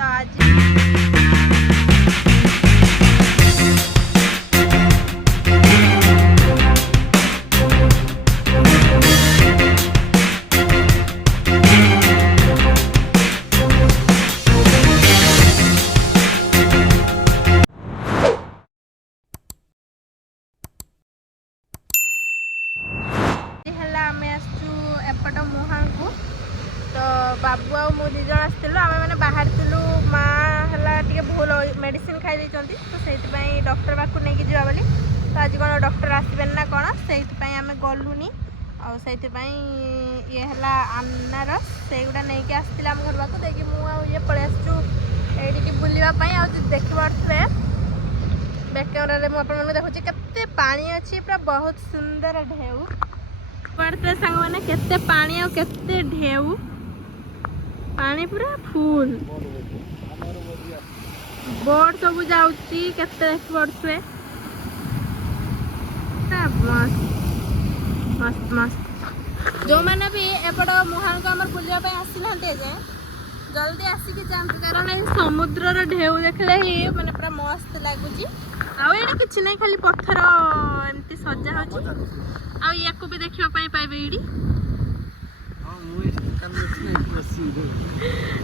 तो आज एपट मुहां को तो बाबू आ मु दी जन आसलु आम मैंने बाहर लु माँ है भूल मेडिसिन खाई देती तो से डॉक्टर पाक नहीं जावा बोली तो आज कौन डॉक्टर आसबे ना कौन से आम गलुनी आते ये है अनारस से गुड़ा नहीं आसला आम घर पाक देखिए मुझे पलि आसचु ये बुलवाई देख पारे बैक कैमरा मुझे देखुची केते पानी अच्छी पूरा बहुत सुंदर ढेउ पड़ते सांग मैंने केते पानी और केते ढेउ पानी पूरा फुल बोर्ड सब जाउची केते पड़छे मस्त मस्त मस्त जो मैंने भी एपट मुहान को आमर बुलिया पे आसिना जे जल्दी आसिक जातु कारण समुद्र ढेउ देखले ही माने पूरा मस्त लगुची आउ ये किछि नहीं खाली पत्थर एमती सजा होची आ याको भी देखियो पाई पाइबे इडी हां मुई कान नहीं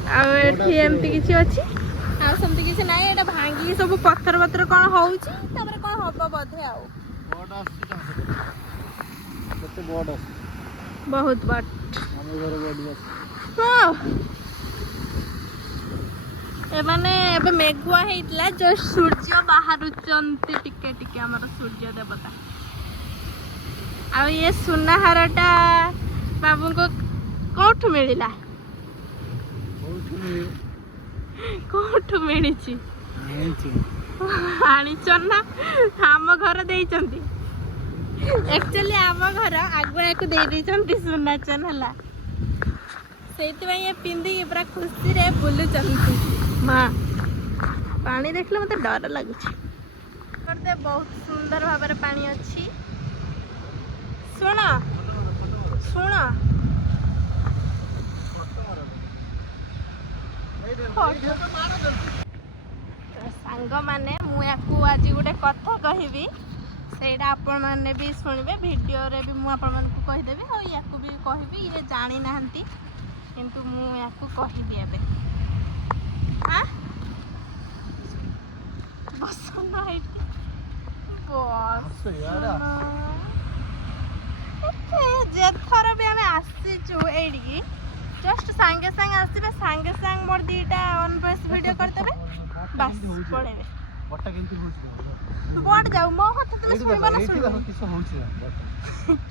आ एठी एमती किछि अछि आ समती किछि नाही एटा भांगी सब पत्थर पत्थर कोन होउची तापर कोन होबो बधे आउ बोर्ड आसी कते बोर्ड आसी बहुत बड़ हम घर बोर्ड आसी हां ए माने एबे मेघुआ हेइतला जो सूर्य बाहर चंती टिके टिके हमर सूर्य देवता आ ये सुनाहारटा बाबू को कौठु मिलिला कौठु मिली ना आम घर देइचंती एक्चुअली आम घर आगुआ को दे देइचंती सुना चन हला सेति ये पिंदी पूरा खुशी रे बुलु चलती माँ पानी देखले मते डर लागुची करते बहुत सुंदर भाबरे पानी अच्छी सुना सुना सांग माने मुझे आज गोटे कथा कहबी से आपण मैंने भी शुणवे वीडियो रे भी मुझे आपण को कहीदेवी और या भी कहबी ये जानी ना किंतु मुझे कहबी एबे हाँ बसना बस जेथर भी आम आसीचु एडिकी जस्ट सांगे सांगे आसबे सांगे सांग मोर दीटा अनबॉक्स वीडियो करतेबे बस पळेबे बट्टा केंती होची बट जाऊ मो हत तुम सुनबा ना सुन किस होची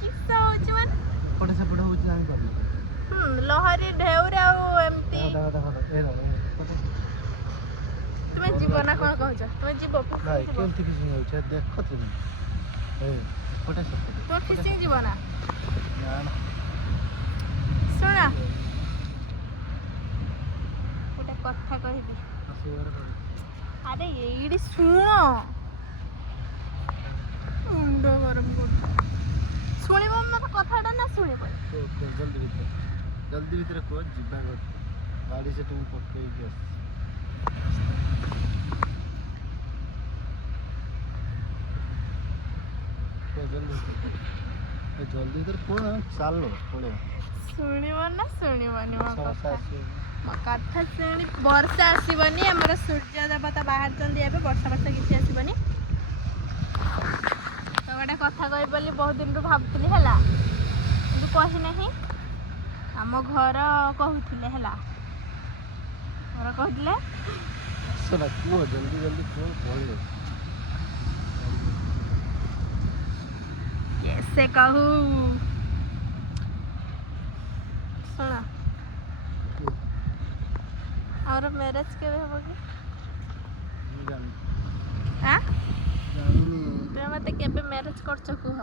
किस होची मन पडे से पडे होची जानि कर लहरी ढेउरे आ एमती तुम जीवन कोन कहछ तुम जीव नाही केंती किस होची देखो तुम ए पडे से तो किसिंग जीवन सुना गोटे कथा कहबी अरे ये शुण मुंड गरम कर शुणब मोर कथाटा ना शुणब जल्दी भीतर कह जीवा गाड़ी से तुम पकई जल्दी इधर कौन चलो पड़े शुणव ना शुणवनी कथा शुणी वर्षा आसबनी आम सूर्य देवता बाहर चंदी वर्षा वर्षा किसी आसबनी तो गोटे कथा कह बोली बहुत दिन भावुली है कि कही ना आम घर कहते है घर कहते जल्दी जल्दी कैसे कहूँ सुना और मैरिज के होगी हाँ तुम मत केबे मैरिज कर कह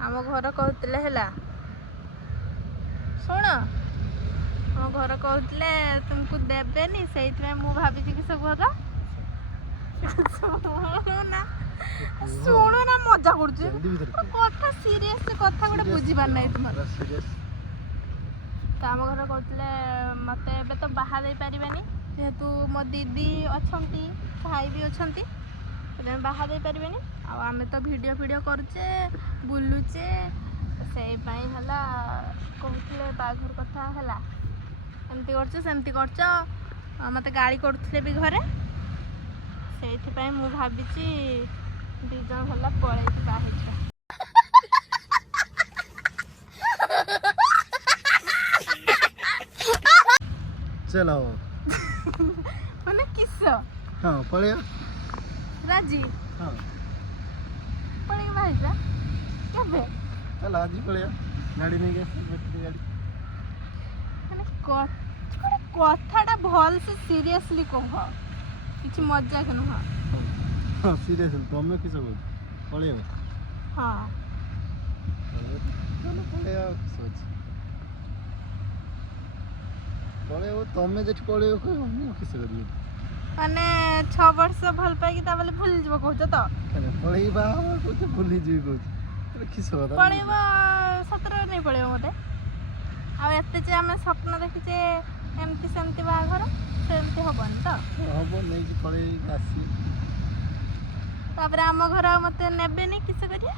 आम घर कहते है शुण आम घर कहते तुमको देवेनि से भाभी कि सब होगा शुणु ना मजा कर कथा सीरियस कथा गोटे बुझी पार ना तुम ତ ଆମ ଘର କହୁଥିଲେ ମୋତେ ଏବେ ତ ବାହା ଦେଇପାରିବେନି, ଯେହେତୁ ମୋ ଦିଦି ଅଛନ୍ତି, ଭାଇ ବି ଅଛନ୍ତି, ସେଥିପାଇଁ ବାହା ଦେଇପାରିବେନି। ଆଉ ଆମେ ତ ଭିଡ଼ିଓ କରୁଛେ, ବୁଲୁଛେ, ସେଇ ପାଇଁ ହେଲା କହୁଥିଲେ ବାହାଘର କଥା ହେଲା, ଏମିତି କରୁଛ ସେମିତି କରୁଛ, ମୋତେ ଗାଳି କରୁଥିଲେ ବି ଘରେ। ସେଇଥିପାଇଁ ମୁଁ ଭାବିଛି 2 ଜଣ ହେଲା ପଳେଇକି ବାହା ହେଇଯିବା। चलो ମାନେ କିସ हाँ पड़ेगा ରାଜି हाँ ପଳେଇକି ବାହା ହେଇଯିବା କେବେ? चल आज ही पड़ेगा गाड़ी नहीं गई बैटरी गाड़ी ମାନେ କଥାଟା ଭଲସେ ସିରିୟସଲି କହ, କିଛି ମଜାକ ନୁହଁ। हाँ सीरियस तुम किस पड़ेगा ହଁ चलो पड़ेगा सोच पड़ेगा तुम जेठ पड़ेगा ମୁଁ किस करिए ମାନେ 6 ବର୍ଷ ଭଲ ପାଇକି ତା ବଲେ ଭୁଲିଯିବ କହୁଛ ତ? पड़ेगा कौन भूली जी कौन किस କଥା ପଳେଇବ ସତରେ ନେଇ ପଳେଇବ ମୋତେ। ଆଉ ଏତେ ଯେ ଆମେ ସ୍ୱପ୍ନ ଦେଖିଛେ ଏମିତି ସେମିତି ବାହାଘର, ସେମିତି ହବନି ତ? ହବ ନେଇକି ପଳେଇକି ଆସିବେ ତାପରେ ଆମ ଘର ଆଉ ମୋତେ ନେବେନି, କିସ କରିବା?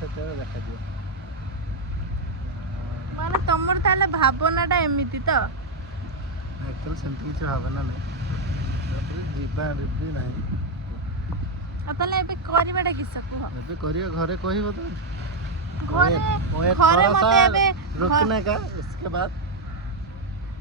ସେତେବେଳେ ଦେଖାଯିବ। ମାନେ ତମର ତାହେଲେ ଭାବନାଟା ଏମିତି ତ? ଆକ୍ଚୁଆଲି ସେମିତି କିଛି ଭାବନା ନାହିଁ, ଯିବା ବି ନାହିଁ। ଆଉ ତାହେଲେ ଏବେ କରିବାଟା କିସ କୁହ? ଏବେ କରିବା ଘରେ କହିବ ତ ଘରେ थोड़ा ମୋତେ सा ଏବେ रुकने का उसके बाद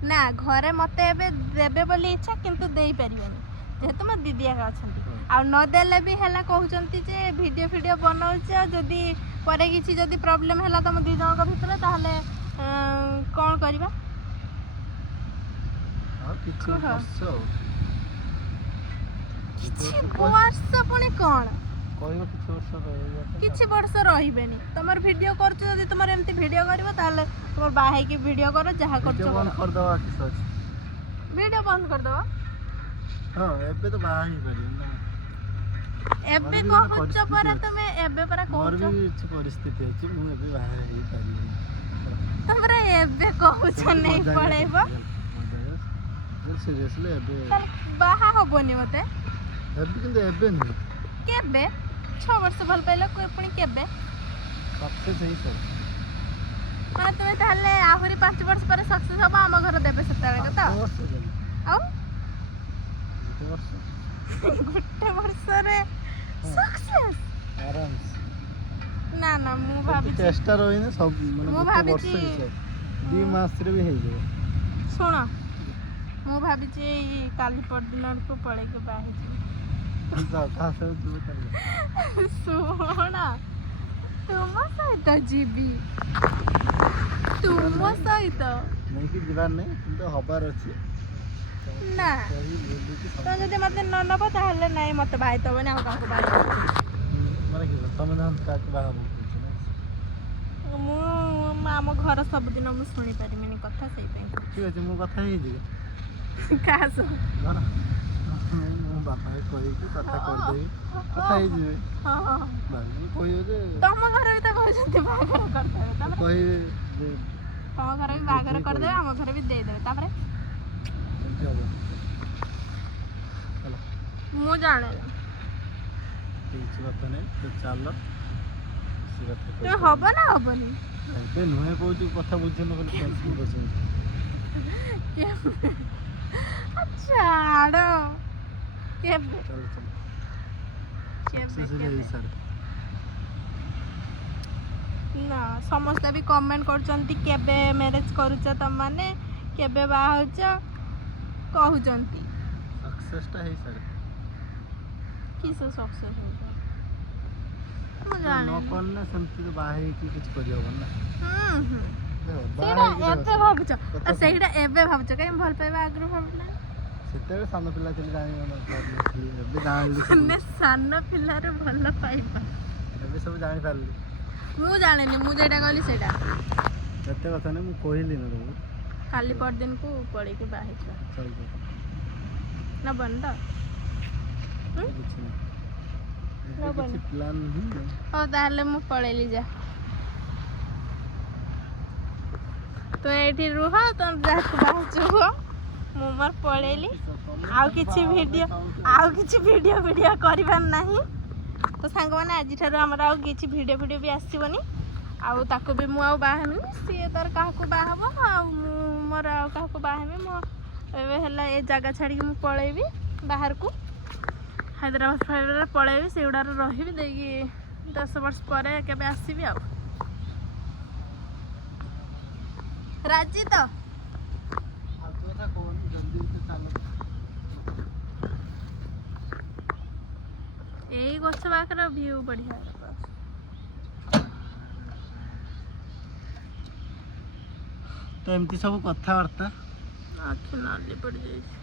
ନା ଘରେ ମୋତେ ଏବେ ଦେବେ ବୋଲି ଇଚ୍ଛା, କିନ୍ତୁ ଦେଇପାରିବେନି ଯେହେତୁ ମୋ ଦିଦି ଏକା ଅଛନ୍ତି। ଆଉ ନଦେଲେ ବି ହେଲା, କହୁଛନ୍ତି ଯେ ଭିଡ଼ିଓ ବନାଉଛ, ଯଦି ପରେ କିଛି ଯଦି ପ୍ରୋବ୍ଲେମ୍ ହେଲା ତମ 2 ଜଣଙ୍କ ଭିତରେ ତାହେଲେ କ'ଣ କରିବା? ଆଉ କିଛି କୁହ। ବର୍ଷ କିଛି ବର୍ଷ ପୁଣି କ'ଣ? କହିବ କିଛି ବର୍ଷ ରହିବ କିଛି ବର୍ଷ ରହିବେନି। ତମର ଭିଡ଼ିଓ କରୁଛ, ଯଦି ତମର ଏମିତି ଭିଡ଼ିଓ କରିବ ତାହେଲେ ତମର ବାହା ହେଇକି ଭିଡ଼ିଓ କର, ଯାହା କରୁଛ ବନ୍ଦ କର। କରିଦେବା କିଛି ଅଛି ଭିଡ଼ିଓ ବନ୍ଦ କରିଦବ? ହଁ ଏବେ ତ ବାହା ହେଇପାରିବି ନା। ଏବେ ମୋର ବି ଗୋଟେ କହୁଛ ପରିସ୍ଥିତି ପରା ଅଛି। ତମେ ଏବେ ପରା ମୋର କହୁଛ। ବି କିଛି ପରିସ୍ଥିତି ଅଛି, ମୁଁ ଏବେ ବାହା ହେଇପାରିବିନି। ତମର ଏବେ କହୁଛ ନେଇ ପଳେଇବ, ସିରିୟସଲି ଏବେ ତାହେଲେ ବାହା ହବନି ମୋତେ? ଏବେ କିନ୍ତୁ ଏବେ ନୁହେଁ, କେବେ? 6 ବର୍ଷ ଭଲ ପାଇଲ, ପୁଣି କେବେ? ସକ୍ସେସ୍ ହେଇସାର ମାନେ ତୁମେ ତାହେଲେ ଆହୁରି 5 ବର୍ଷ ପରେ ସକ୍ସେସ୍ ହବ, ଆମ ଘର ଦେବେ ସେତେବେଳେ ତ? ବର୍ଷ ଆଉ ଗୋଟେ ବର୍ଷ ଗୋଟେ ବର୍ଷରେ ସକ୍ସେସ୍? ଆରାମସେ ନା ନା, ମୁଁ ଭାବିଛି ଚେଷ୍ଟା ରହିନେ ସବୁ ମାନେ ମୁଁ ଗୋଟେ ବର୍ଷ ଭାବିଛି କିଛି 2 ମାସରେ ବି ହେଇଯିବ। ଶୁଣ, ମୁଁ ଭାବିଛି ଏଇ କାଲି ପରଦିନ ଆଡ଼କୁ ପଳେଇକି ବାହା ହେଇଯିବି। କାହା ସହିତ ଯିବ ତାହେଲେ? ଶୁଣ, ତୁମ ସହିତ ଯିବି, ତୁମ ସହିତ। ନେଇକି ଯିବାର ନାହିଁ, କିନ୍ତୁ ହବାର ଅଛି। ନା ତମେ ଯଦି ମୋତେ ନ ନେବ ତାହେଲେ ନାଇଁ, ମୋତେ ବାହା ହେଇତବନି, ଆଉ କାହାକୁ ବାହା ହେଇତବ? ମାନେ କି ତମେ ଯାଆନ୍ତୁ କାହାକୁ ବାହା ହବ ମୁଁ ଆମ ଘର ସବୁଦିନ ମୁଁ ଶୁଣିପାରିବିନି କଥା, ସେଇପାଇଁ ଠିକ ଅଛି, ମୁଁ କଥା ହେଇଯିବି କାହା ସହ? ମୋ ବାପାକୁ କହିକି କଥା କରିଦେବି, କଥା ହେଇଯିବି। ହଁ ବାବୁ କହିବ ଯେ ତମ ଘରେ ବି ତ କହୁଛନ୍ତି ବାହାଘର କରିଦେବେ, ତାପରେ କହିବେ ଯେ ତମ ଘରେ ବି ବାହାଘର କରିଦେବେ, ଆମ ଘରେ ବି ଦେଇଦେବେ, ତାପରେ ସେମିତି ହବ ହେଲା, ମୁଁ ଜାଣିନି କିଛି କଥା ନାହିଁ। ତ ଚାଲ ତୁମେ ହବ ନା ହବନି? ଏବେ ନୁହେଁ କହୁଛୁ, କଥା ବୁଝୁନ ବୋଲି ଟେନସନ୍ କରୁଛନ୍ତି। ଛାଡ଼, କେବେ ଚାଲ ଚାଲ କେବେ ସକ୍ସେସ୍ ହେଇସାର। ନା, ସମସ୍ତେ ବି କମେଣ୍ଟ କରୁଛନ୍ତି କେବେ ମ୍ୟାରେଜ୍ କରୁଛ ତମମାନେ, କେବେ ବାହା ହେଉଛ କହୁଛନ୍ତି। ସକ୍ସେସ୍ଟା ହେଇସାର। କିସ ସକ୍ସେସ୍ ହେଉଛ ମୁଁ ନ ଜାଣିନି। କଲେ ସେମିତି ତ ବାହା ହେଇକି କିଛି କରିହେବନି ନା। ସେଇଟା ଏବେ ଭାବୁଛ, ସେଇଟା ଏବେ ଭାବୁଛ, କାହିଁ ଭଲ ପାଇବା ଆଗରୁ ଭାବୁନା? ସେତେବେଳେ ସାନ ପିଲା ଥିଲି, ଜାଣିପାରୁନଥିଲି, ଏବେ ଜାଣିଲି ମାନେ ସାନ ପିଲାର ଭଲ ପାଇବା ଏବେ ସବୁ ଜାଣିପାରିଲି। ମୁଁ ଜାଣିନି, ମୁଁ ଯେଟା କହିଲି ସେଇଟା। ଏତେ କଥା ନାହିଁ, ମୁଁ କହିଲି ନା ତମକୁ। କାଲି ପରଦିନକୁ ପଳେଇକି ବାହା ହେଇଯିବା, ନବନି ତ? କିଛି ନାହିଁ, ଏବେ ନବନି? କିଛି ପ୍ଲାନ୍ ନାହିଁ। ହଉ ତାହେଲେ ମୁଁ ପଳେଇଲି, ଯା। ତୁମେ ଏଇଠି ରୁହ, ତମେ ଯାହାକୁ ବାହାରୁଛ ହୁଅ, ମୁଁ ମୋର ପଳେଇଲି। ଆଉ କିଛି ଭିଡ଼ିଓ କରିବାର ନାହିଁ। ତ ସାଙ୍ଗମାନେ ଆଜିଠାରୁ ଆମର ଆଉ କିଛି ଭିଡ଼ିଓ ବି ଆସିବନି। ଆଉ ତାକୁ ବି ମୁଁ ଆଉ ବାହା ହେବିନି, ସିଏ ତାର କାହାକୁ ବାହା ହେବ, ଆଉ ମୁଁ ମୋର ଆଉ କାହାକୁ ବାହା ହେବି। ମୁଁ ଏବେ ହେଲା ଏ ଜାଗା ଛାଡ଼ିକି ମୁଁ ପଳେଇବି ବାହାରକୁ, ହାଇଦ୍ରାବାଦ ପଳେଇବି, ସେଗୁଡ଼ାରେ ରହିବି। ଦେଇକି 10 ବର୍ଷ ପରେ କେବେ ଆସିବି ଆଉ। ରାଜି ତ? ଏଇ ଗଛ ପାଖରେ ଭିଉ ବଢିଆ। ତ ଏମିତି ସବୁ କଥାବାର୍ତ୍ତା। ଆଖି ନାଲି ପଡ଼ିଯାଇଛି।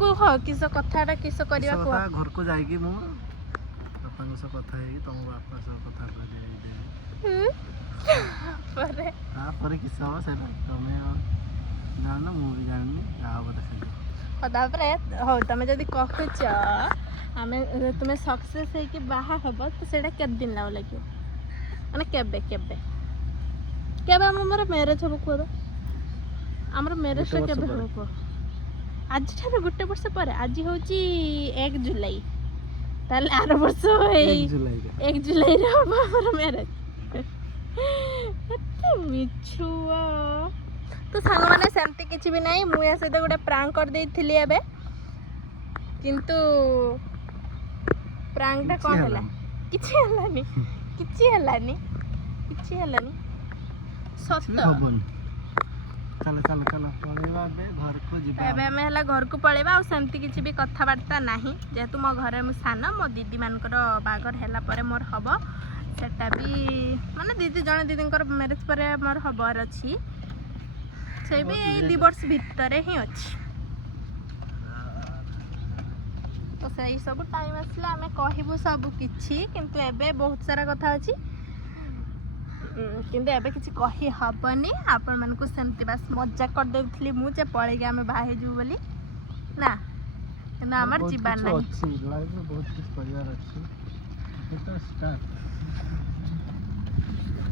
କୁହ କିସ କଥାଟା କିସ କରିବା କୁହ। ଘରକୁ ଯାଇକି ମୁଁ ବାପାଙ୍କ ସହ କଥା ହେଇକି ତମ ବାପା ସହ କଥା କହିଦେବି। ତାପରେ କିସ ହବ ସେଟା ତମେ ଜାଣିନ, ମୁଁ ବି ଜାଣିନି, ଯାହା ହବ ଦେଖାଯିବ। ତାପରେ ହଉ, ତମେ ଯଦି କହୁଛ ତୁମେ ସକ୍ସେସ୍ ହେଇକି ବାହା ହବ, ତ ସେଇଟା କେତେ ଦିନ ଲାଗିବ? ମାନେ କେବେ ଆମର ମ୍ୟାରେଜ୍ ହବ କୁହ ତ? ଆମର ମ୍ୟାରେଜ୍ଟା କେବେ ହବ କୁହ? ଆଜିଠାରୁ 1 ବର୍ଷ ପରେ। ଆଜି ହେଉଛି 1 ଜୁଲାଇ, ତାହେଲେ ଆର ବର୍ଷ 1 ଜୁଲାଇରେ ହବ ଆମର ମ୍ୟାରେଜ୍। ଏତେ ମିଛୁଆ। ତ ସାଙ୍ଗମାନେ ସେମିତି କିଛି ବି ନାହିଁ। ମୁଁ ୟା ସହିତ ଗୋଟେ ପ୍ରାଙ୍କ୍ କରିଦେଇଥିଲି ଏବେ, କିନ୍ତୁ ପ୍ରାଙ୍କ୍ଟା କ'ଣ ହେଲା? କିଛି ହେଲାନି। ସତ। ଏବେ ଆମେ ହେଲା ଘରକୁ ପଳେଇବା। ଆଉ ସେମିତି କିଛି ବି କଥାବାର୍ତ୍ତା ନାହିଁ, ଯେହେତୁ ମୋ ଘରେ ମୁଁ ସାନ। ମୋ ଦିଦି ମାନଙ୍କର ବାହାଘର ହେଲା ପରେ ମୋର ହବ, ସେଟା ବି ମାନେ ଜଣେ ଦିଦିଙ୍କର ମ୍ୟାରେଜ୍ ପରେ ମୋର ହବାର ଅଛି। ସେ ବି ଏଇ 2 ବର୍ଷ ଭିତରେ ହିଁ ଅଛି। ତ ସେଇ ସବୁ ଟାଇମ୍ ଆସିଲେ ଆମେ କହିବୁ ସବୁ କିଛି, କିନ୍ତୁ ଏବେ ବହୁତ ସାରା କଥା ଅଛି, କିନ୍ତୁ ଏବେ କିଛି କହି ହବନି। ଆପଣମାନଙ୍କୁ ସେମିତି ବାସ୍ ମଜା କରିଦେଉଥିଲି ମୁଁ, ଯେ ପଳେଇକି ଆମେ ବାହା ହେଇଯିବୁ ବୋଲି ନା, କିନ୍ତୁ ଆମର ଯିବାର ନାହିଁ।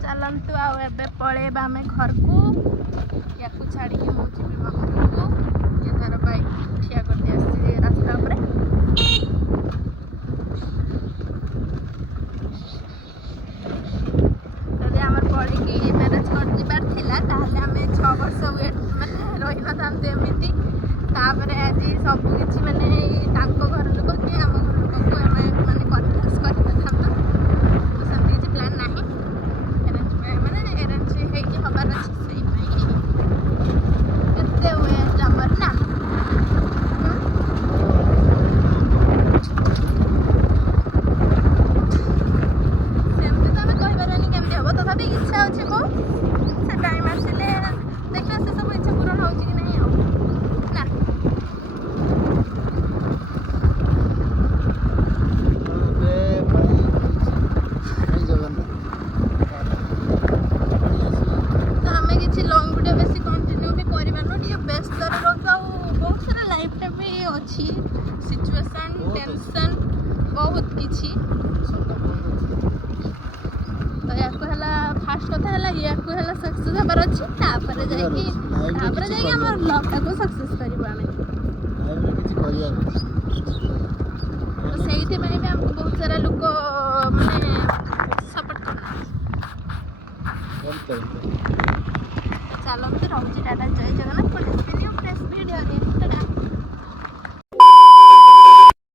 ଚାଲନ୍ତୁ ଆଉ ଏବେ ପଳେଇବା ଆମେ ଘରକୁ। ୟାକୁ ଛାଡ଼ିକି ମୁଁ ଯିବି ମୋ ଘରକୁ। ଇଏ ତାର ବାଇକ୍ ଠିଆ କରିଦେଇ ଆସିଛି ରାସ୍ତା ଉପରେ। ଯଦି ଆମର ପଳେଇକି ମ୍ୟାରେଜ୍ କରିଯିବାର ଥିଲା, ତାହେଲେ ଆମେ 6 ବର୍ଷ ରହିନଥାନ୍ତୁ ଏମିତି। ତାପରେ ଆଜି ସବୁ କିଛି ମାନେ ତାଙ୍କ ଘର ଲୋକ କି ଆମ ଘର ଲୋକକୁ ଆମେ ମାନେ କନଫ୍ୟୁଜ୍ କରିନଥାନ୍ତୁ। ତ ସେମିତି କିଛି ପ୍ଲାନ୍ ନାହିଁ। ଏରେଞ୍ଜ ହେଇକି ହବାର ଅଛି, ସେଇପାଇଁ କେତେ ୱେଟ୍ ଆମର ନା। ସେମିତି ତ ଆମେ କହିପାରିବାନି କେମିତି ହବ, ତଥାପି ଇଚ୍ଛା ଅଛି ମୋ। ସେ ଟାଇମ୍ ଆସିଲେ ଦେଖିବା ସେ ସବୁ ଇଚ୍ଛା ପୂରଣ ହେଉଛି କି ନାହିଁ ଆଉ ନା। ତ ଆମେ କିଛି ଲଙ୍ଗ୍ ଭିଡ଼ିଓ ବେଶୀ କଣ୍ଟିନ୍ୟୁ ବି କରିବାନି, ଟିକେ ବ୍ୟସ୍ତରେ ରହୁଛୁ। ଆଉ ବହୁତ ସାରା ଲାଇଫ୍ରେ ବି ଅଛି ସିଚୁଏସନ୍, ଟେନସନ୍, ବହୁତ କିଛି। ତ ୟାକୁ ହେଲା ଫାର୍ଷ୍ଟ କଥା ହେଲା, ୟାକୁ ହେଲା ସକ୍ସେସ୍ ହେବାର ଅଛି, ତାପରେ ଯାଇକି ଆମର ଲଭ୍ଟାକୁ ସକ୍ସେସ୍ କରିବୁ ଆମେ। ତ ସେଇଥିପାଇଁ ବି ଆମକୁ ବହୁତ ସାରା ଲୋକ ମାନେ ସପୋର୍ଟ କରୁନାହାନ୍ତି। ଚାଲନ୍ତୁ, ରହୁଛି, ଟାଟା, ଜୟ ଜଗନ୍ନାଥ।